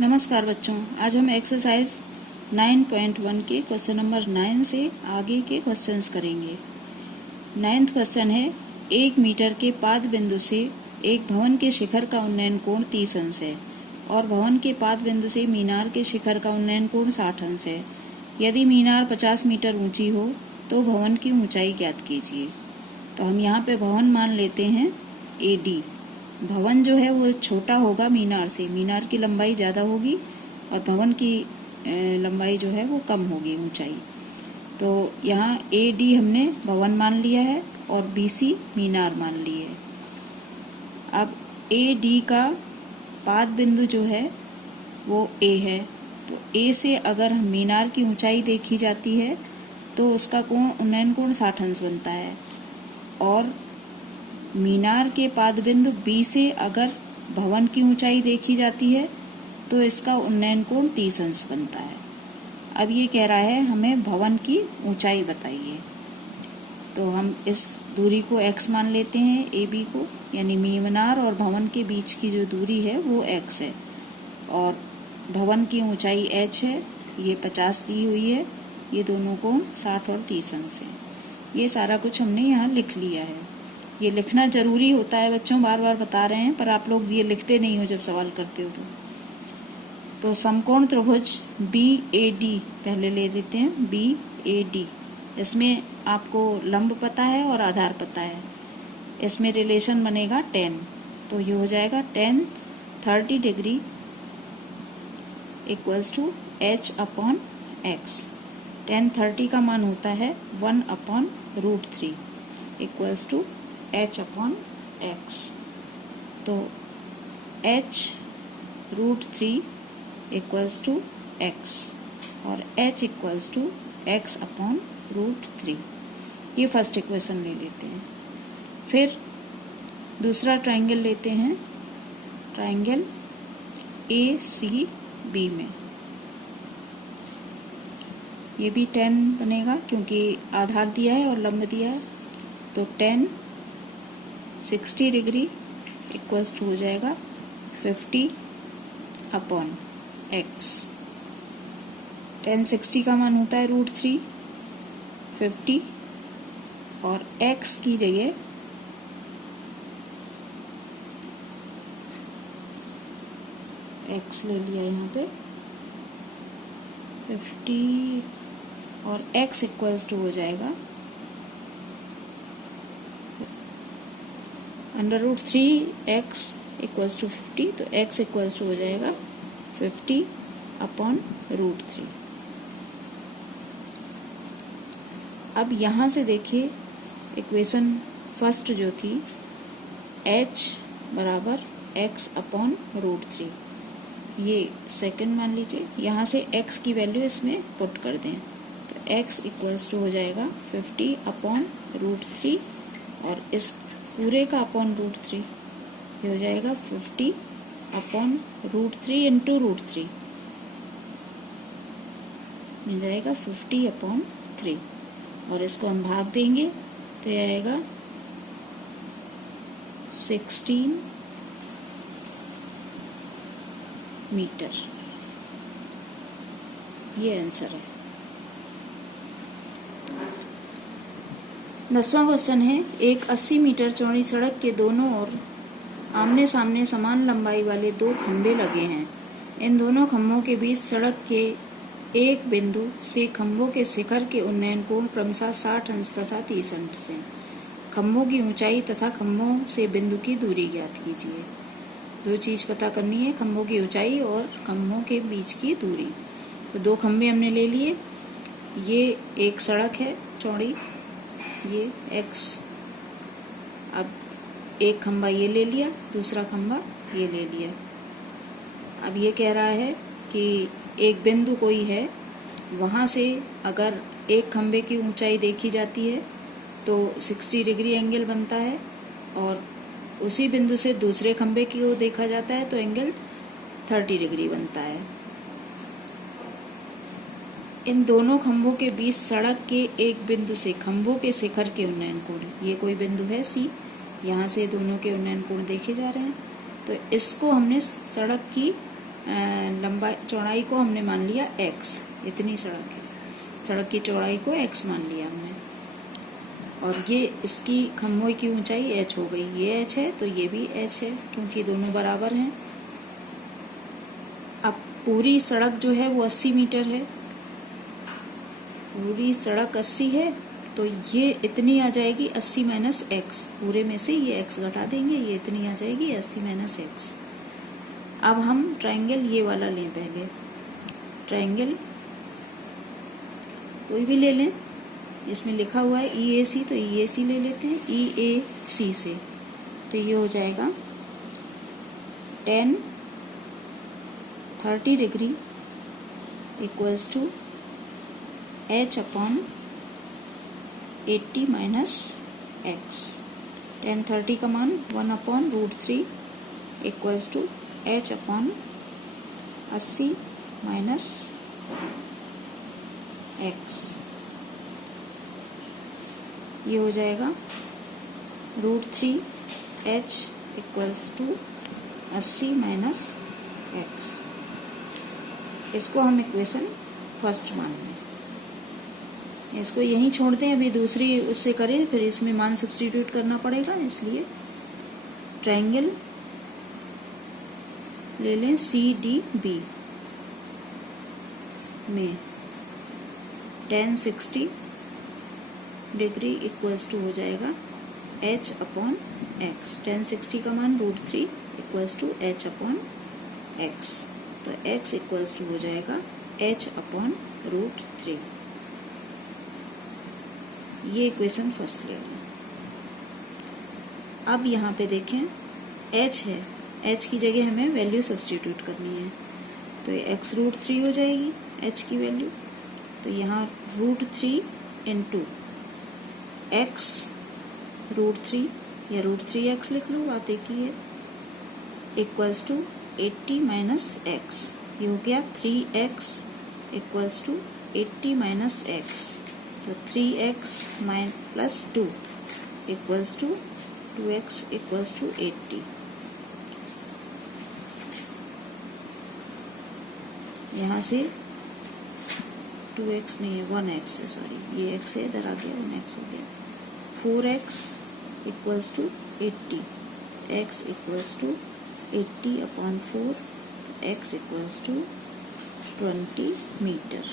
नमस्कार बच्चों, आज हम एक्सरसाइज 9.1 के क्वेश्चन नंबर 9 से आगे के क्वेश्चंस करेंगे। 9th क्वेश्चन है, 1 मीटर के पाद बिंदु से एक भवन के शिखर का उन्नयन कोण 30 अंश है और भवन के पाद बिंदु से मीनार के शिखर का उन्नयन कोण 60 अंश है। यदि मीनार 50 मीटर ऊंची हो तो भवन की ऊंचाई ज्ञात कीजिए। तो हम यहाँ पे भवन मान लेते हैं AD। भवन जो है वो छोटा होगा मीनार से, मीनार की लंबाई ज़्यादा होगी और भवन की लंबाई जो है वो कम होगी, ऊंचाई। तो यहाँ AD हमने भवन मान लिया है और BC मीनार मान ली है। अब AD का पाद बिंदु जो है वो A है, तो A से अगर मीनार की ऊंचाई देखी जाती है तो उसका कोण उन्नयन कोण 60 अंश बनता है और मीनार के पाद बिंदु B से अगर भवन की ऊंचाई देखी जाती है तो इसका उन्नयन कोण 30 अंश बनता है। अब ये कह रहा है हमें भवन की ऊंचाई बताइए, तो हम इस दूरी को x मान लेते हैं, AB को, यानी मीनार और भवन के बीच की जो दूरी है वो x है और भवन की ऊंचाई h है, ये 50 दी हुई है, ये दोनों कोण 60 और 30 अंश है। ये सारा कुछ हमने यहाँ लिख लिया है। ये लिखना जरूरी होता है बच्चों, बार बार बता रहे हैं, पर आप लोग ये लिखते नहीं हो जब सवाल करते हो। तो समकोण त्रिभुज BAD पहले ले लेते हैं, BAD। इसमें आपको लंब पता है और आधार पता है। इसमें रिलेशन बनेगा tan, तो ये हो जाएगा tan 30 degree equals to H/x। tan 30 का मान होता है 1/√3 इक्वल्स टू H/x। तो H√3 इक्वल्स टू x और H इक्वल्स टू x/√3। ये फर्स्ट इक्वेशन ले लेते हैं। फिर दूसरा ट्राइंगल लेते हैं, ट्राइंगल ACB में। ये भी tan बनेगा क्योंकि आधार दिया है और लंब दिया है, तो tan 60 डिग्री इक्वल्स टू हो जाएगा 50/x। tan 60 का मान होता है √3, 50 और x की जगह x ले लिया यहाँ पे 50 और x इक्वल्स टू हो जाएगा √3x इक्वल्स टू 50, तो x इक्वल्स टू हो जाएगा 50/√3। अब यहाँ से देखिए इक्वेशन फर्स्ट जो थी h बराबर x/√3, ये सेकंड मान लीजिए। यहाँ से x की वैल्यू इसमें पुट कर दें, तो x इक्वल्स टू हो जाएगा 50/√3 और इस पूरे का √3 ये हो जाएगा 50/√3 इंटू √3 मिल जाएगा 50/3 और इसको हम भाग देंगे तो ये आएगा 16 मीटर। ये आंसर है। 10वां क्वेश्चन है, एक 80 मीटर चौड़ी सड़क के दोनों ओर आमने सामने समान लंबाई वाले 2 खंभे लगे हैं। इन दोनों खंभों के बीच सड़क के एक बिंदु से खंभों के शिखर के उन्नयन कोण क्रमशः 60 अंश तथा 30 अंश हैं। खंभों की ऊंचाई तथा खंभों से बिंदु की दूरी ज्ञात कीजिए। दो चीज पता करनी है, खंभों की ऊंचाई और खंभों के बीच की दूरी। तो 2 खंभे हमने ले लिए, ये एक सड़क है चौड़ी, ये x। अब एक खंभा ये ले लिया, दूसरा खंभा ये ले लिया। अब ये कह रहा है कि एक बिंदु कोई है, वहां से अगर एक खंभे की ऊंचाई देखी जाती है तो 60 डिग्री एंगल बनता है और उसी बिंदु से दूसरे खंभे की ओर देखा जाता है तो एंगल 30 डिग्री बनता है। इन दोनों खंभों के बीच सड़क के एक बिंदु से खंभों के शिखर के उन्नयन कोण, ये कोई बिंदु है C, यहाँ से दोनों के उन्नयन कोण देखे जा रहे हैं, तो इसको हमने सड़क की लंबाई चौड़ाई को हमने मान लिया x, इतनी सड़क है, सड़क की चौड़ाई को x मान लिया हमने, और ये इसकी खम्भों की ऊंचाई h हो गई, ये h है तो ये भी h है क्योंकि दोनों बराबर हैं। अब पूरी सड़क जो है वो 80 मीटर है, पूरी सड़क 80 है तो ये इतनी आ जाएगी 80 माइनस एक्स, पूरे में से ये x घटा देंगे, ये इतनी आ जाएगी 80 माइनस एक्स। अब हम ट्रायंगल ये वाला लें, पहले ट्रायंगल कोई भी ले लें, इसमें लिखा हुआ है EAC तो EAC ले लेते हैं, EAC से तो ये हो जाएगा tan 30 degree equals to h upon 80 minus x. tan 30 का मान 1 upon √3 equals to h upon 80 minus x. ये हो जाएगा √3h equals to 80 minus x. इसको हम इक्वेशन फर्स्ट मान लें, इसको यहीं छोड़ते हैं, अभी दूसरी उससे करें फिर इसमें मान सब्स्टिट्यूट करना पड़ेगा, इसलिए ट्रायंगल ले लें CDB में tan 60 डिग्री इक्वल्स टू हो जाएगा h अपॉन एक्स। tan 60 का मान √3 equals to h upon x, तो x इक्वल्स टू हो जाएगा h अपॉन √3। ये इक्वेशन फर्स्ट ले लें। अब यहाँ पे देखें h है, h की जगह हमें वैल्यू सब्स्टिट्यूट करनी है, तो ये x √3 हो जाएगी h की वैल्यू, तो यहाँ √3 इंटू x √3 या √3x लिख लो, बात एक ही है, इक्वल्स टू 80 माइनस एक्स। ये हो गया 3x equals to 80 minus x, तो 3x plus 2 equals to 2x equals to 80। यहाँ से 2x नहीं है 1x है, सॉरी ये x है, इधर आ गया 1x हो गया। 4x equals to 80, x equals to 80 upon 4, x equals to 20 metre.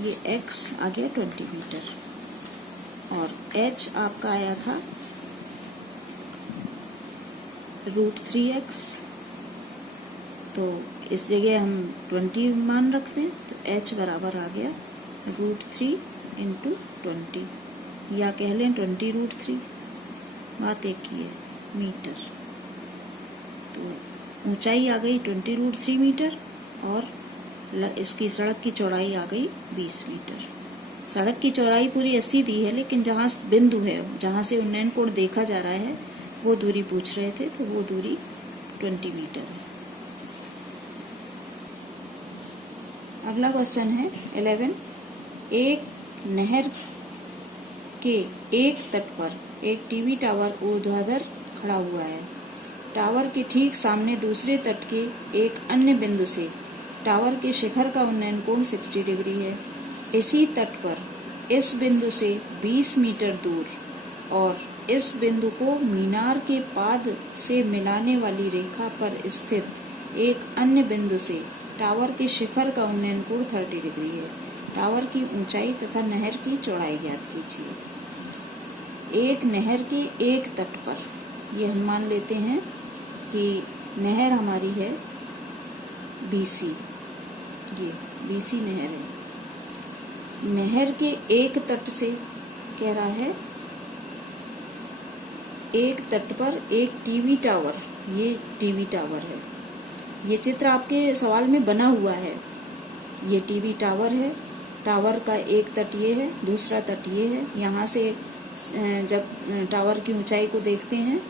ये x आ गया 20 मीटर और h आपका आया था √3x, तो इस जगह हम 20 मान रखते हैं, तो h बराबर आ गया √3 इंटू 20, या कह लें 20 √3, बात एक ही है, मीटर। तो ऊंचाई आ गई 20 √3 मीटर और इसकी सड़क की चौड़ाई आ गई 20 मीटर। सड़क की चौड़ाई पूरी 80 दी है, लेकिन जहाँ बिंदु है, जहाँ से उन्नयन कोण देखा जा रहा है, वो दूरी पूछ रहे थे, तो वो दूरी 20 मीटर है। अगला क्वेश्चन है 11। एक नहर के एक तट पर एक टीवी टावर ऊर्ध्वाधर खड़ा हुआ है। टावर के ठीक सामने दूसरे तट के एक अन्य बिंदु से टावर के शिखर का उन्नयन कोण 60 डिग्री है। इसी तट पर इस बिंदु से 20 मीटर दूर और इस बिंदु को मीनार के पाद से मिलाने वाली रेखा पर स्थित एक अन्य बिंदु से टावर के शिखर का उन्नयन कोण 30 डिग्री है। टावर की ऊंचाई तथा नहर की चौड़ाई ज्ञात कीजिए। एक नहर के एक तट पर, ये हम मान लेते हैं कि नहर हमारी है BC, ये BC नहर है। नहर के एक तट से कह रहा है एक तट पर एक टीवी टावर, ये टीवी टावर है। ये चित्र आपके सवाल में बना हुआ है, ये टीवी टावर है। टावर का एक तट ये है, दूसरा तट ये है। यहाँ से जब टावर की ऊंचाई को देखते हैं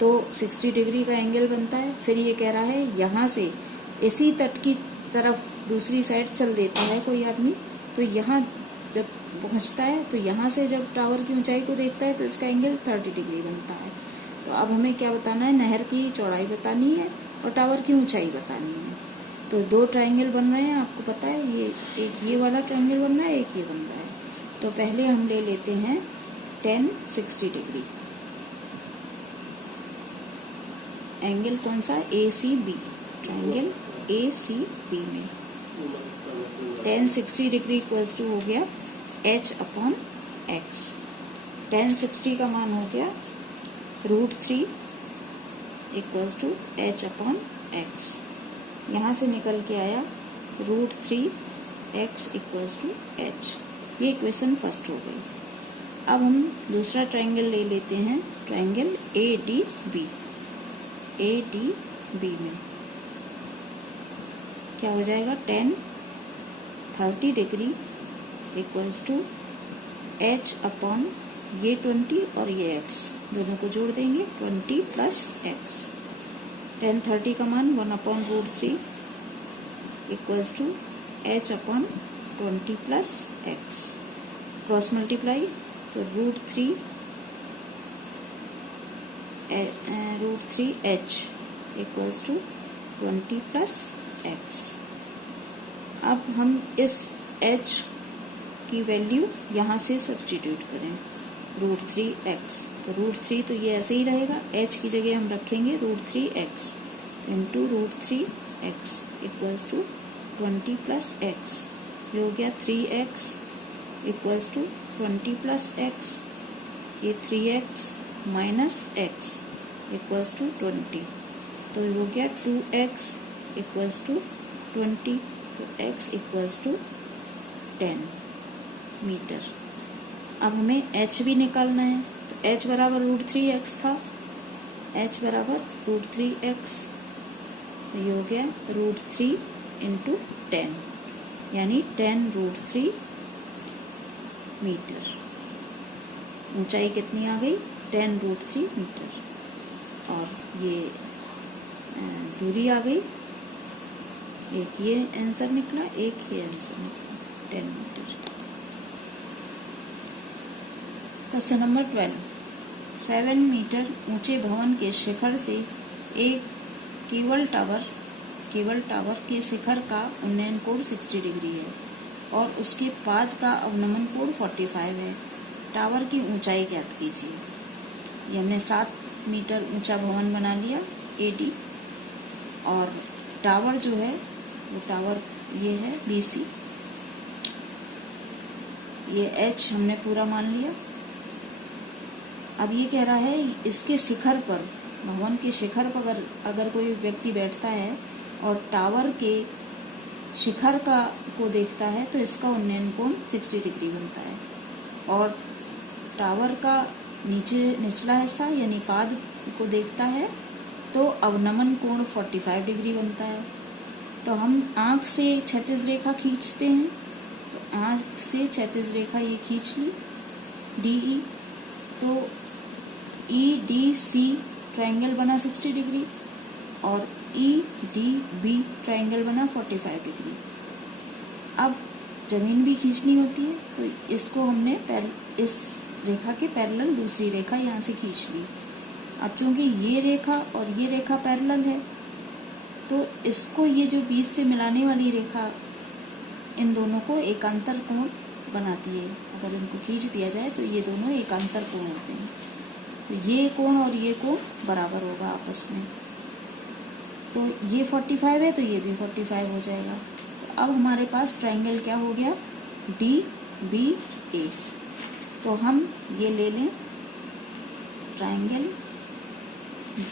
तो 60 डिग्री का एंगल बनता है। फिर ये कह रहा है यहाँ से इसी तट की तरफ दूसरी साइड चल देता है कोई आदमी, तो यहाँ जब पहुँचता है तो यहाँ से जब टावर की ऊंचाई को देखता है तो इसका एंगल 30 डिग्री बनता है। तो अब हमें क्या बताना है, नहर की चौड़ाई बतानी है और टावर की ऊंचाई बतानी है। तो दो ट्रायंगल बन रहे हैं, आपको पता है, एक ये वाला ट्रायंगल बन रहा है, एक ये बन रहा है। तो पहले हम ले लेते हैं 10 60 डिग्री एंगल, कौन सा, ACB, ट्रायंगल ACB में 10 60 डिग्री इक्वल्स टू हो गया h/x। 10 60 का मान हो गया √3 इक्वल्स टू h/x। यहाँ से निकल के आया √3x इक्वल्स टू h। ये इक्वेशन फर्स्ट हो गई। अब हम दूसरा ट्रायंगल ले लेते हैं, ट्रायंगल ADB। ADB में क्या हो जाएगा, 10 30 डिग्री इक्वल्स टू h/ ये 20 और ये x, दोनों को जोड़ देंगे, 20 प्लस x। 10 30 का मान 1/√3 equals to h/20 plus x। Cross multiply, तो √3h equals to 20 plus x। अब हम इस h की वैल्यू यहाँ से सब्स्टिट्यूट करें, √3x। तो √3 तो ये ऐसे ही रहेगा, h की जगह हम रखेंगे √3x into √3x equals to 20 plus x। ये हो गया 3x equals to 20 plus x। ये 3x minus x equals to 20। तो ये हो गया 2x इक्वल्स टू 20। तो x इक्वल्स टू 10 मीटर। अब हमें h भी निकालना है, तो h बराबर √3x था, h बराबर √3x। तो ये हो गया √3 इंटू 10, यानी 10√3 मीटर। ऊंचाई कितनी आ गई, 10√3 मीटर। और ये दूरी आ गई, एक ये आंसर निकला, एक ये आंसर निकला, 10 मीटर। Question number 12। 7 मीटर ऊंचे भवन के शिखर से एक केबल टावर के शिखर का उन्नयन कोण 60 डिग्री है और उसके पाद का अवनमन कोण 45 है। टावर की ऊंचाई ज्ञात कीजिए। ये हमने 7 मीटर ऊंचा भवन बना लिया AD, और टावर जो है वो टावर ये है BC, ये H हमने पूरा मान लिया। अब ये कह रहा है इसके शिखर पर, भवन के शिखर पर अगर कोई व्यक्ति बैठता है और टावर के शिखर को देखता है तो इसका उन्नयन कोण 60 डिग्री बनता है, और टावर का निचला हिस्सा यानी पाद को देखता है तो अवनमन कोण 45 डिग्री बनता है। तो हम आँख से क्षैतिज रेखा खींचते हैं, तो आँख से क्षैतिज रेखा ये खींच ली DE, तो EDC ट्रायंगल बना 60 डिग्री और EDB ट्रायंगल बना 45 डिग्री। अब जमीन भी खींचनी होती है, तो इसको हमने इस रेखा के पैरेलल दूसरी रेखा यहाँ से खींच ली। अब चूंकि ये रेखा और ये रेखा पैरेलल है, तो इसको ये जो बीच से मिलाने वाली रेखा इन दोनों को एकांतर कोण बनाती है। अगर इनको खींच दिया जाए तो ये दोनों एकांतर कोण होते हैं, तो ये कोण और ये कोण बराबर होगा आपस में। तो ये 45 है तो ये भी 45 हो जाएगा। तो अब हमारे पास ट्रायंगल क्या हो गया, DBA। तो हम ये ले लें ट्रायंगल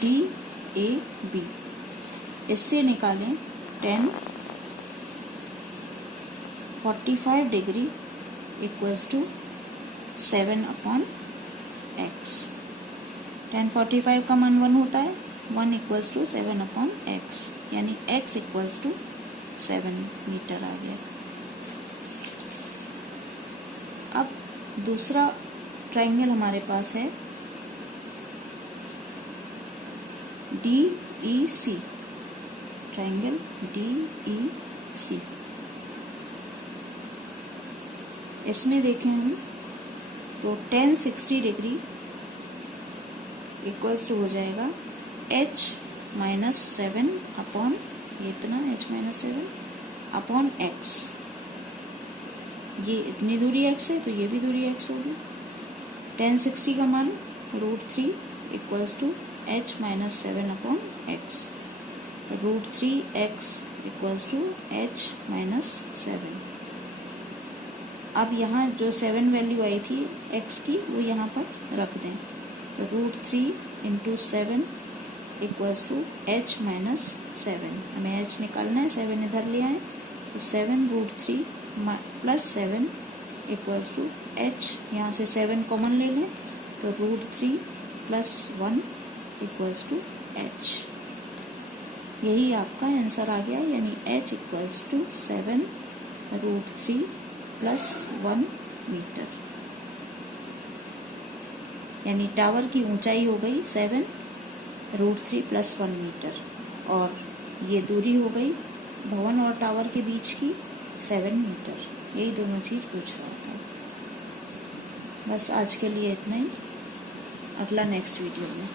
DAB, इससे निकालें 10 45 डिग्री इक्वल्स टू 7/x। 10 45 का मान 1 होता है, 1 इक्वल्स टू 7/x, यानी x इक्वल्स टू 7 मीटर आ गया। अब दूसरा ट्रायंगल हमारे पास है DEC, ट्रायंगल DEC। इसमें देखें हम तो 10 60 डिग्री इक्वल्स टू हो जाएगा H -7 अपॉन ये इतना h-7 अपॉन x। ये इतनी दूरी x है तो ये भी दूरी x होगी। tan 60 का मान √3 equals to h-7 upon x। √3x equals to h-7। अब यहाँ जो 7 वैल्यू आई थी x की वो यहाँ पर रख दें, तो √3 इंटू 7 इक्वल्स टू h-7। हमें h निकालना है, 7 इधर ले आए तो 7 √3 प्लस 7 इक्वल्स टू h। यहाँ से 7 कॉमन ले लें तो √3 प्लस 1 इक्वल्स टू h। यही आपका आंसर आ गया, यानी h equals to 7 √3 plus 1 metre. यानी टावर की ऊंचाई हो गई 7 √3 प्लस 1 मीटर, और ये दूरी हो गई भवन और टावर के बीच की 7 मीटर। यही दोनों चीज पूछ रहा था। बस आज के लिए इतना ही, अगला नेक्स्ट वीडियो में।